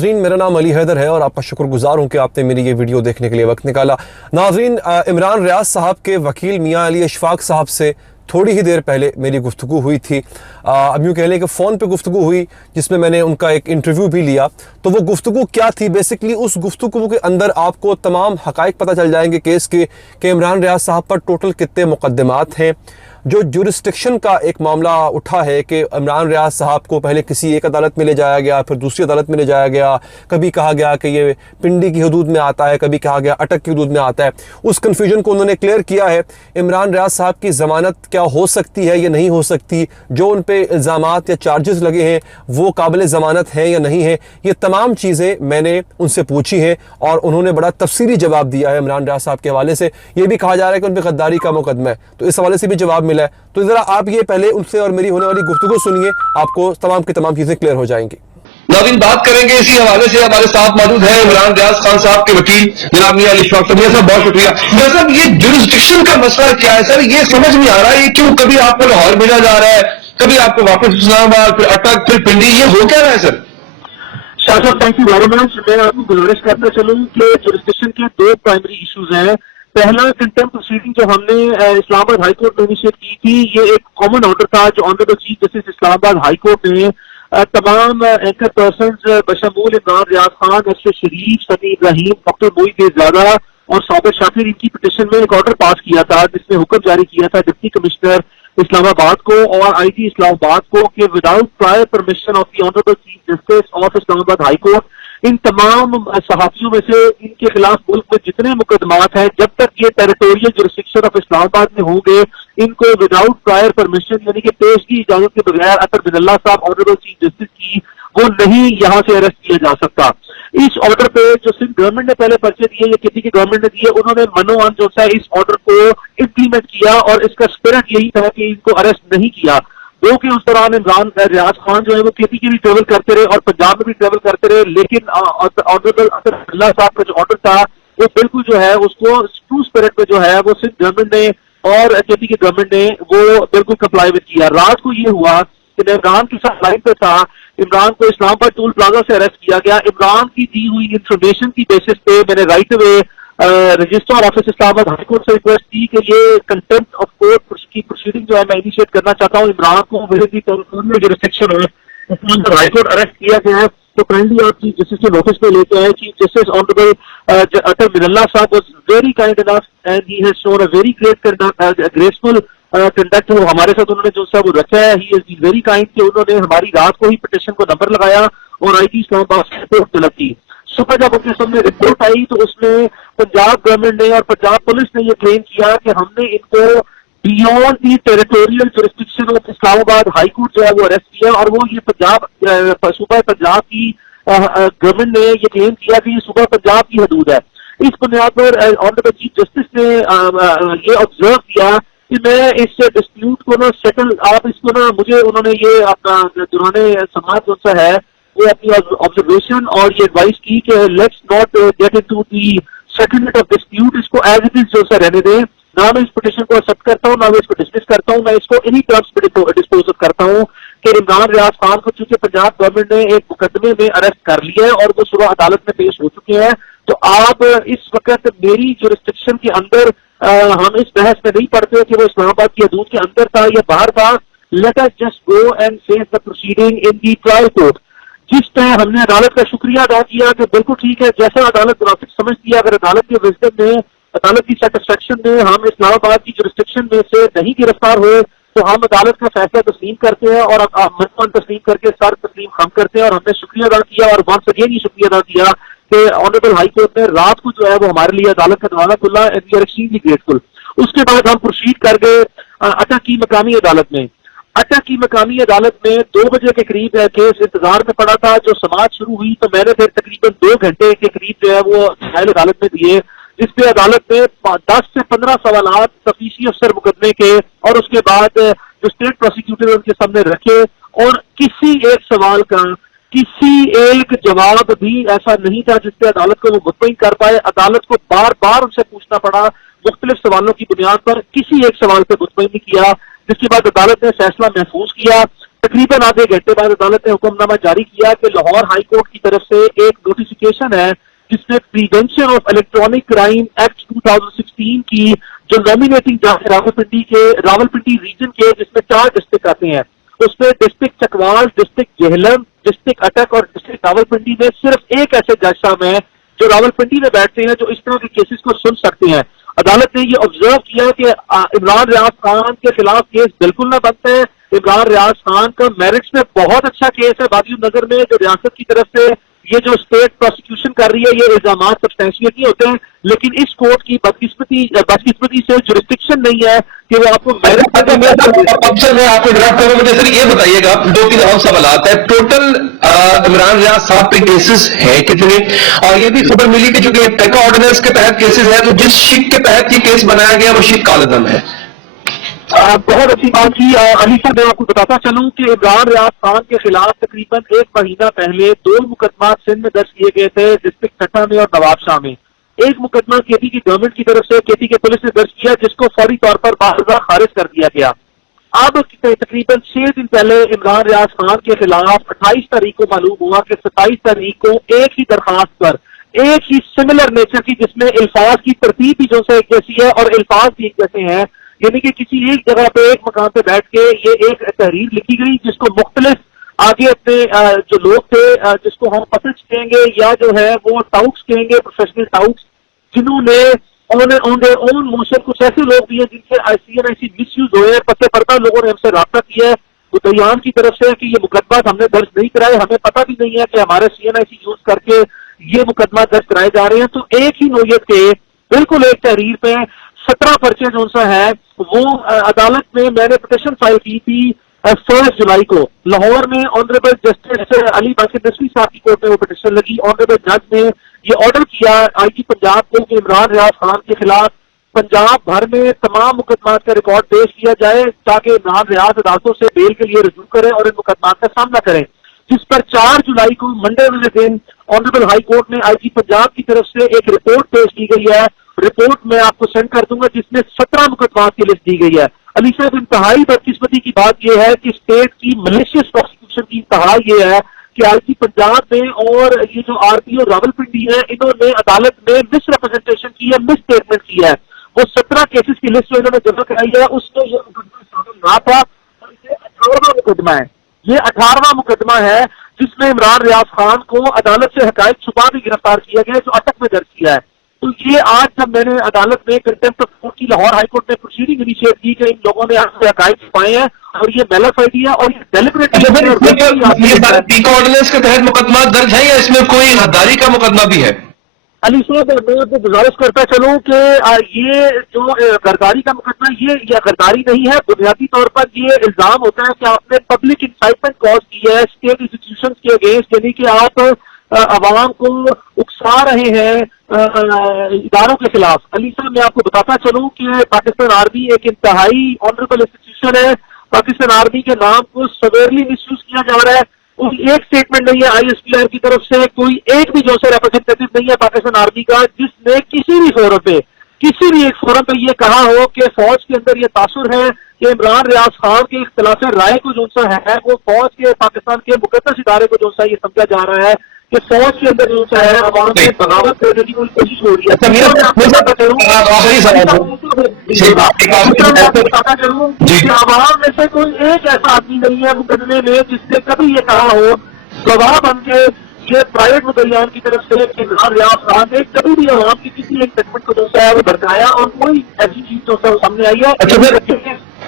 नाजरीन, मेरा नाम अली हैदर है और आपका शुक्रगुजार हूँ कि आपने मेरी ये वीडियो देखने के लिए वक्त निकाला। नाजरीन, इमरान रियाज साहब के वकील मियाँ अली अशफाक साहब से थोड़ी ही देर पहले मेरी गुफ्तगू हुई थी। अब यूँ कह लें कि फ़ोन पे गुफ्तगू हुई जिसमें मैंने उनका एक इंटरव्यू भी लिया। तो वो गुफ्तगू क्या थी, बेसिकली उस गुफ्तगू के अंदर आपको तमाम हक़ाइक़ पता चल जाएंगे केस के कि इमरान रियाज साहब पर टोटल कितने मुकदमात हैं। जो जुरिस्डिक्शन का एक मामला उठा है कि इमरान रियाज साहब को पहले किसी एक अदालत में ले जाया गया, फिर दूसरी अदालत में ले जाया गया, कभी कहा गया कि ये पिंडी की हदूद में आता है, कभी कहा गया अटक की हदूद में आता है। उस कन्फ्यूजन को उन्होंने क्लियर किया है। इमरान रियाज साहब की ज़मानत क्या हो सकती है या नहीं हो सकती, जो उन पर इल्ज़ामात या चार्जेस लगे हैं वो काबिल ज़मानत हैं या नहीं है, ये तमाम चीज़ें मैंने उनसे पूछी हैं और उन्होंने बड़ा तफसीली जवाब दिया है। इमरान रियाज साहब के हवाले से ये भी कहा जा रहा है कि उन पर गद्दारी का मुकदमा है, तो इस हवाले से भी जवाब मिला है। तो जरा आप ये पहले उनसे और मेरी होने वाली गुफ्तगू सुनिए, आपको तमाम की तमाम चीजें क्लियर हो जाएंगी। नाज़रीन, बात करेंगे इसी हवाले से। हमारे साथ मौजूद है इमरान रियाज खान साहब के वकील जनाब मियां अली अशफाक साहब। बहुत शुक्रिया साहब। ये जुरिस्डिक्शन का मसला क्या है सर? ये समझ नहीं आ रहा है, क्यों कभी आपको लाहौर भेजा जा रहा है, कभी आपको वापस इस्लामाबाद, फिर अटक, फिर पिंडी, ये हो क्या रहा है सर? शाह साहब, थैंक यू वेरी मच। मैं आपको गुजारिश करना चलूँ कि जुरिस्डिक्शन के दो प्राइमरी इश्यूज हैं। पहला, कंटेम्प्ट प्रोसीडिंग जो हमने इस्लामाबाद हाई कोर्ट में इनिशिएट की थी, ये एक कॉमन ऑर्डर था जो honourable chief justice Islamabad high court ने तमाम anchor persons बशमूल Imran Riaz Khan, S शरीफ, सनी इब्राहिम, डॉक्टर मोईन बेज़ादा और साबिर शाकिर, इनकी पिटिशन में एक ऑर्डर पास किया था जिसमें हुक्म जारी किया था डिप्टी कमिश्नर इस्लामाबाद को और आईजी इस्लामाबाद को कि without prior permission of the honourable chief justice of Islamabad high court, इन तमाम सहाफियों में से इनके खिलाफ मुल्क में जितने मुकदमात हैं, जब तक ये टेरिटोरियल जुरिस्डिक्शन ऑफ इस्लामाबाद में होंगे, इनको विदाउट प्रायर परमिशन यानी कि पेश की इजाजत के बगैर अतर बिन साहब ऑनरेबल चीफ जस्टिस की, वो नहीं यहाँ से अरेस्ट किया जा सकता। इस ऑर्डर पे जो सिंध गवर्नमेंट ने पहले पर्चे दिए या किसी की गवर्नमेंट ने दिए, उन्होंने मनोअन जो है इस ऑर्डर को इम्प्लीमेंट किया और इसका स्पिरिट यही था कि इनको अरेस्ट नहीं किया। दो कि उस दौरान इमरान रियाज खान जो है वो केपी के भी ट्रेवल करते रहे और पंजाब में भी ट्रेवल करते रहे, लेकिन ऑनरेबल अतर बिन साहब का जो ऑर्डर था वो बिल्कुल जो है उसको ट्रू स्पिरिट में जो है वो सिंध गवर्नमेंट ने और केपी की गवर्नमेंट ने वो बिल्कुल कंप्लाई विद किया। रात को ये हुआ कि मैं इमरान के साथ लाइन पे था, इमरान को इस्लामाबाद टोल प्लाजा से अरेस्ट किया गया। इमरान की दी हुई इंफॉर्मेशन की बेसिस पे मैंने right away registrar office Islamabad high court से रिक्वेस्ट की कि ये कंटेम्प्ट ऑफ कोर्ट की प्रोसीडिंग जो है मैं इनिशिएट करना चाहता हूँ। इमरान को विद द टेरिटोरियल जुरिस्डिक्शन है इस्लामाबाद हाई कोर्ट अरेस्ट किया गया है, तो काइंडली आप चीफ जस्टिस के नोटिस पे लेके आए। चीफ जस्टिस ऑनरेबल अतर बिन साहब was very kind enough and he has shown a very graceful conduct. हमारे साथ उन्होंने जो सा वो रखा है, he is been very kind कि उन्होंने हमारी रात को ही पिटिशन को नंबर लगाया और आईजी इस्लामाबाद से रिपोर्ट तलब की। सुबह जब उनके सामने रिपोर्ट आई तो उसमें पंजाब गवर्नमेंट ने और पंजाब पुलिस ने ये क्लेम किया कि हमने इनको beyond the territorial jurisdiction of Islamabad high court जो है वो अरेस्ट किया और वो ये पंजाब सूबा पंजाब की गवर्नमेंट ने ये क्लेम किया कि ये सूबा पंजाब की हदूद है। इस बुनियाद पर ऑनरेबल चीफ जस्टिस ने ये ऑब्जर्व किया कि मैं इस डिस्प्यूट को ना सेटल, आप इसको ना, मुझे उन्होंने ये अपना दुराने समाज जो सा है वो अपनी ऑब्जर्वेशन और ये एडवाइस की कि let's not get into the settlement of dispute, इसको एज इट इज जो सा रहने दें। ना मैं इस पिटिशन को एक्सेप्ट करता हूँ, ना मैं इसको डिसमिस करता हूँ, मैं इसको इन्हीं टर्म्स पे डिस्पोज करता हूँ कि इमरान रियाज खान को चूंकि पंजाब गवर्नमेंट ने एक मुकदमे में अरेस्ट कर लिया है और वो सुबह अदालत में पेश हो चुके हैं, तो आप इस वक्त मेरी जुरिस्डिक्शन के अंदर हम इस बहस में नहीं पढ़ते कि वो इस्लामाबाद की हदूद के अंदर था या बाहर था। Let us just go and face the proceeding in the trial court. जिस तरह हमने अदालत का शुक्रिया अदा किया कि बिल्कुल ठीक है, जैसा अदालत मुनासिब समझती है, अगर अदालत के विजडम में, अदालत की सेटिस्फेक्शन में हम इस्लामाबाद की जुरिस्डिक्शन में से नहीं गिरफ्तार हुए तो हम अदालत का फैसला तस्लीम करते हैं और मन तस्लीम करके सर तस्लीम हम करते हैं। और हमने शुक्रिया अदा किया और वंस अगेन ये शुक्रिया अदा किया कि ऑनरेबल हाई कोर्ट ने रात को जो है वो हमारे लिए अदालत का दरवाजा खुला and we are extremely grateful. उसके बाद हम प्रोसीड कर गए अटक की मकामी अदालत में। अटक की मकामी अदालत में 2 बजे के करीब केस इंतजार में पड़ा था। जो समाअत शुरू हुई तो मैंने फिर तकरीबन 2 घंटे के करीब जो है वो अदालत में दिए, जिसपे अदालत ने 10 से 15 सवाल तफ्तीशी अफसर मुकदमे के और उसके बाद जो स्टेट प्रोसिक्यूटर उनके सामने रखे और किसी एक सवाल का किसी एक जवाब भी ऐसा नहीं था जिससे अदालत को वो मुतमईन कर पाए। अदालत को बार बार उनसे पूछना पड़ा मुख्तलिफ सवालों की बुनियाद पर, किसी एक सवाल पर मुतमईन नहीं किया, जिसके बाद अदालत ने फैसला महफूज किया तकरीबन आधे घंटे बाद अदालत ने हुक्मनामा जारी किया कि लाहौर हाई कोर्ट की तरफ से एक नोटिफिकेशन है जिसमें prevention of electronic crime act 2016 की जो नॉमिनेटिंग जज रावलपिंडी रीजन के जिसमें 4 डिस्ट्रिक्ट आते हैं, उसमें district Chakwal, district Jhelum, district अटक और डिस्ट्रिक्ट रावलपिंडी में सिर्फ एक ऐसे जज साहब हैं जो रावलपिंडी में बैठते हैं जो इस तरह के केसेस को सुन सकते हैं। अदालत ने ये ऑब्जर्व किया कि इमरान रियाज खान के खिलाफ केस बिल्कुल ना बनता है। इमरान रियाज खान का मेरिट्स में बहुत अच्छा केस है बागी नगर में, जो रियासत की तरफ से ये जो स्टेट प्रोसिक्यूशन कर रही है ये इल्जाम सब्सटेंशिएट नहीं होते हैं, लेकिन इस कोर्ट की बदकिस्मती से जुरिस्डिक्शन नहीं है कि वो आपको मेरिट। अफसर मैं आपको ड्राफ्ट करूं, मुझे सर ये बताइएगा, 2-3 और सवाल है। टोटल इमरान रियाज साहब पे केसेस है कितने? और ये भी खबर मिली कि चूंकि टेका ऑर्डिनेंस के तहत केसेस है तो जिस शिक के तहत ये केस बनाया गया वो शिक कालदम है। बहुत अच्छी बात की अली साहब, मैं आपको बताता चलूं कि इमरान रियाज खान के खिलाफ तकरीबन 1 महीना पहले 2 मुकदमा सिंध में दर्ज किए गए थे, डिस्ट्रिक्ट ठट्टा में और नवाबशाह में। एक मुकदमा केपी की गवर्नमेंट की तरफ से केपी के पुलिस ने दर्ज किया जिसको फौरी तौर पर बाकायदा खारिज कर दिया गया। अब तकरीबन 6 दिन पहले इमरान रियाज खान के खिलाफ 28 तारीख को मालूम हुआ कि 27 तारीख को एक ही दरखास्त पर एक ही सिमिलर नेचर की, जिसमें अल्फाज की तरतीब भी जो एक जैसी है और अल्फाज भी एक जैसे हैं, यानी कि किसी एक जगह पे एक मकान पे बैठ के ये एक तहरीर लिखी गई जिसको मुख्तलिफ आगे अपने जो लोग थे जिसको हम पसंद कहेंगे या जो है वो टाउक्स कहेंगे, प्रोफेशनल टाउक्स, जिन्होंने ओन मोशन कुछ ऐसे लोग भी हैं जिनसे ICNIC मिसयूज हुए हैं। पते पर्दा लोगों ने हमसे रब्ता किया है मुद्दईयान की तरफ से कि ये मुकदमा हमने दर्ज नहीं कराए, हमें पता भी नहीं है कि हमारे CNIC यूज करके ये मुकदमा दर्ज कराए जा रहे हैं। तो एक ही नोयत के बिल्कुल एक तहरीर पे 17 पर्चे जो सा है वो अदालत में मैंने पिटिशन फाइल की थी 1 जुलाई को। लाहौर में ऑनरेबल जस्टिस अली बासित नसवी साहब की कोर्ट में वो पिटिशन लगी। ऑनरेबल जज ने ये ऑर्डर किया IG पंजाब को कि इमरान रियाज खान के खिलाफ पंजाब भर में तमाम मुकदमात का रिकॉर्ड पेश किया जाए ताकि इमरान रियाज अदालतों से बेल के लिए रजू करें और इन मुकदमात का सामना करें, जिस पर 4 जुलाई को मंडे वाले दिन ऑनरेबल हाई कोर्ट में IG पंजाब की तरफ से एक रिपोर्ट पेश की गई है। रिपोर्ट मैं आपको सेंड कर दूंगा जिसमें 17 मुकदमात की लिस्ट दी गई है। अली साहब, इंतहाई बदकिस्मती की बात यह है कि स्टेट की मलेशियस प्रोसिक्यूशन की इंतहा ये है कि IG पंजाब में और ये जो RPO रावलपिंडी है इन्होंने अदालत में मिस रिप्रेजेंटेशन की है, मिस स्टेटमेंट की है। वो 17 केसेस की लिस्ट जो इन्होंने जमा कराई है उसमें ये मुकदमा शामिल ना था और ये 18वां मुकदमा है। ये 18वां मुकदमा है जिसमें इमरान रियाज खान को अदालत से हकायक छुपा भी गिरफ्तार किया गया जो अटक में दर्ज किया है। तो ये आज जब मैंने अदालत में कंटेम्प्ट ऑफ कोर्ट की लाहौर हाई कोर्ट में प्रोसीडिंग इनिशिएट की कि इन लोगों ने आपसे हकायक छुपाए हैं और ये मेलाफाइड है और ये डेलिबरेटली टीका ऑर्डिनेंस के तहत मुकदमा दर्ज है या इसमें कोई गद्दारी का मुकदमा भी है? अली साहब, मैं आपको गुजारिश करता चलूं कि ये जो गद्दारी का मुकदमा ये गद्दारी नहीं है। बुनियादी तौर पर ये इल्जाम होता है कि आपने पब्लिक इंसाइटमेंट कॉज की है स्टेट इंस्टीट्यूशन के अगेंस्ट, यानी कि आप अवाम को उकसा रहे हैं इदारों के खिलाफ। अली साहब, मैं आपको बताता चलूं कि पाकिस्तान आर्मी एक इंतहाई ऑनरेबल इंस्टीट्यूशन है। पाकिस्तान आर्मी के नाम को सवेरली मिसयूज किया जा रहा है। एक स्टेटमेंट नहीं है ISPR की तरफ से, कोई एक भी जो से रिप्रेजेंटेटिव नहीं है पाकिस्तान आर्मी का जिसने किसी भी फोरम पे ये कहा हो कि फौज के अंदर ये तासुर है कि इमरान रियाज खान के इख्तिलाफ राय को जो सा है वो फौज के पाकिस्तान के मुकद्दस इदारे को जो सा ये समझा जा रहा है कि फौज के अंदर जो सा है अवाम में बगावत करने की कोशिश हो रही है। अवाम में से कोई एक ऐसा आदमी नहीं है मुकदमे में जिसने कभी ये कहा हो गवाह बन के ये प्राइवेट मुद्दईयान की तरफ से कि इमरान रियाज खान ने कभी भी अवाम की किसी एक सेगमेंट को जो सा है वो भड़काया और कोई ऐसी चीज जो सा सामने आई है।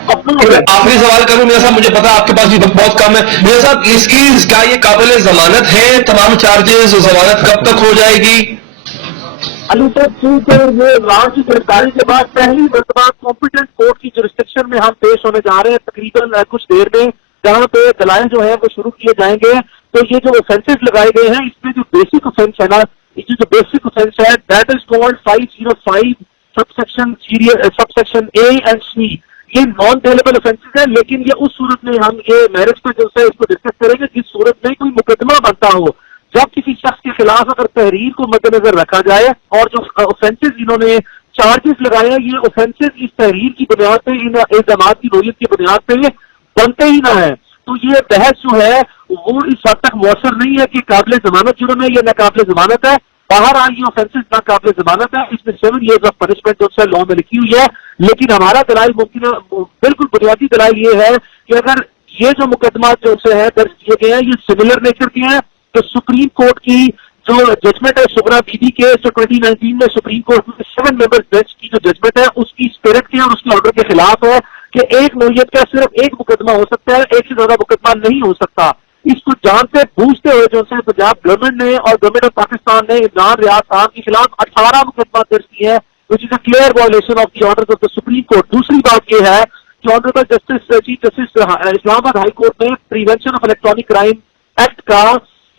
आखिरी सवाल करूं मेरा साहब, मुझे पता है आपके पास भी बहुत कम है मेरा साहब, इसकी क्या ये काबिल जमानत है? तमाम चार्जेस जमानत कब तक हो जाएगी? अली साहब, चूंकि ये इमरान की गिरफ्तारी के बाद पहली मरतबा कॉम्पिटेंट कोर्ट की जुरिस्डिक्शन में हम पेश होने जा रहे हैं तकरीबन कुछ देर में, जहाँ पे दलाइल जो है वो शुरू किए जाएंगे। तो ये जो ऑफेंसेस लगाए गए हैं इसमें जो बेसिक ऑफेंस है ना, इसकी जो बेसिक ऑफेंस है that is called 505 subsection A and C। ये नॉन बेलेबल ऑफेंसेस है, लेकिन ये उस सूरत में हम ये मैरिज पे जो है इसको डिस्कस करेंगे जिस सूरत में कोई मुकदमा बनता हो, जब किसी शख्स के खिलाफ अगर तहरीर को मद्देनजर रखा जाए और जो ऑफेंसेस इन्होंने चार्जेस लगाए हैं ये ऑफेंसेस इस तहरीर की बुनियाद पे, इन इल्जामात की नोयत की बुनियाद पे बनते ही ना है। तो ये बहस जो है वो इस हद तक मौसर नहीं है कि काबिल जमानत जुर्म है या नाकाबिल जमानत है। बाहर आ ये ऑफेंसेस नाकाबिल जमानत है, इसमें 7 years ऑफ पनिशमेंट जो है लॉ में लिखी हुई है। लेकिन हमारा दलाइल मुमकिन बिल्कुल बुनियादी दलाइल ये है कि अगर ये जो मुकदमा जो से है दर्ज किए गए हैं ये सिमिलर नेचर के हैं, तो सुप्रीम कोर्ट की जो जजमेंट है सुब्रा बीबी केस जो 2019 में सुप्रीम कोर्ट में 7 मेंबर्स बेंच की जो जजमेंट है उसकी स्पिरिट के और उसके ऑर्डर के खिलाफ है कि एक नौयत का सिर्फ एक मुकदमा हो सकता है, एक से ज्यादा मुकदमा नहीं हो सकता। इसको जानते बूझते हुए जो है पंजाब गवर्नमेंट ने और गवर्नमेंट ऑफ पाकिस्तान ने इमरान रियाज साहब के खिलाफ 18 मुकदमा दर्ज किए हैं, which is a clear violation of the orders of the supreme court. दूसरी बात यह है कि honourable justice chief justice Islamabad high court ने prevention of electronic crime act का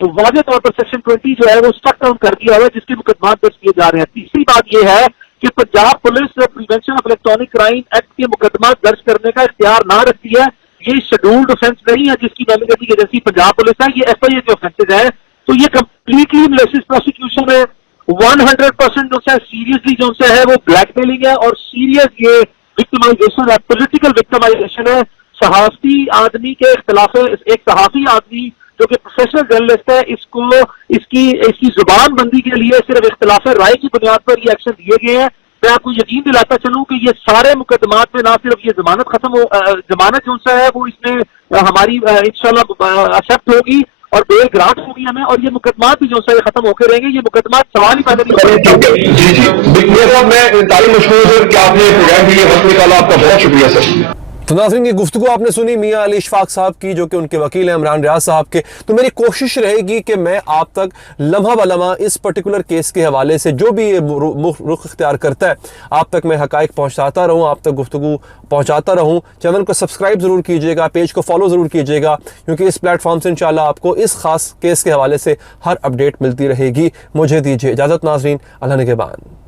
वाज़ेह तौर पर सेक्शन 20 जो है वो स्टक डाउन कर दिया हुआ है, जिसके मुकदमा दर्ज किए जा रहे हैं। तीसरी बात यह है कि Punjab police prevention of electronic crime act के मुकदमा दर्ज करने का इख्तियार ना रखती है। ये शेड्यूल्ड ऑफेंस नहीं है जिसकी नॉमिनेटिंग एजेंसी पंजाब पुलिस है, ये FIA के ऑफेंसेज है। तो ये कंप्लीटली मैलिशियस प्रोसिक्यूशन है, 100% जो है सीरियसली जो है वो ब्लैकमेलिंग है और सीरियस ये विक्टिमाइजेशन है, पॉलिटिकल विक्टिमाइजेशन है। सहाफी आदमी के इख्तिलाफ, एक सहाफी आदमी जो कि प्रोफेशनल जर्नलिस्ट है, इसकी जुबान बंदी के लिए सिर्फ इख्तिलाफ राय की बुनियाद पर ये एक्शन दिए गए हैं। मैं आपको यकीन दिलाता चलूं कि ये सारे मुकदमात में ना सिर्फ ये जमानत खत्म हो, जमानत जो है वो इसमें हमारी इंशाल्लाह एक्सेप्ट होगी और बेल ग्रांट होगी हमें, और ये मुकदमात भी जो है खत्म होकर रहेंगे। ये मुकदमात सवाल ही पैदा नहीं जी जी बिल्कुल साहब, मैं तारीफ मशहूर सर कि आपने प्रोग्राम के लिए वक्त निकाला, आपका बहुत शुक्रिया सर। तो नाज़रीन, की गुफ्तगू आपने सुनी मियां अली इशफाक साहब की, जो कि उनके वकील हैं इमरान रियाज साहब के। तो मेरी कोशिश रहेगी कि मैं आप तक लम्हा ब लम्हा इस पर्टिकुलर केस के हवाले से जो भी ये रुख इख्तियार करता है आप तक मैं हकाइक पहुंचाता रहूं, आप तक गुफ्तगू पहुंचाता रहूं। चैनल को सब्सक्राइब ज़रूर कीजिएगा, पेज को फॉलो ज़रूर कीजिएगा, क्योंकि इस प्लेटफॉर्म से इंशाल्लाह आपको इस खास केस के हवाले से हर अपडेट मिलती रहेगी। मुझे दीजिए इजाज़त नाज़रीन, अल्लाह निगहबान।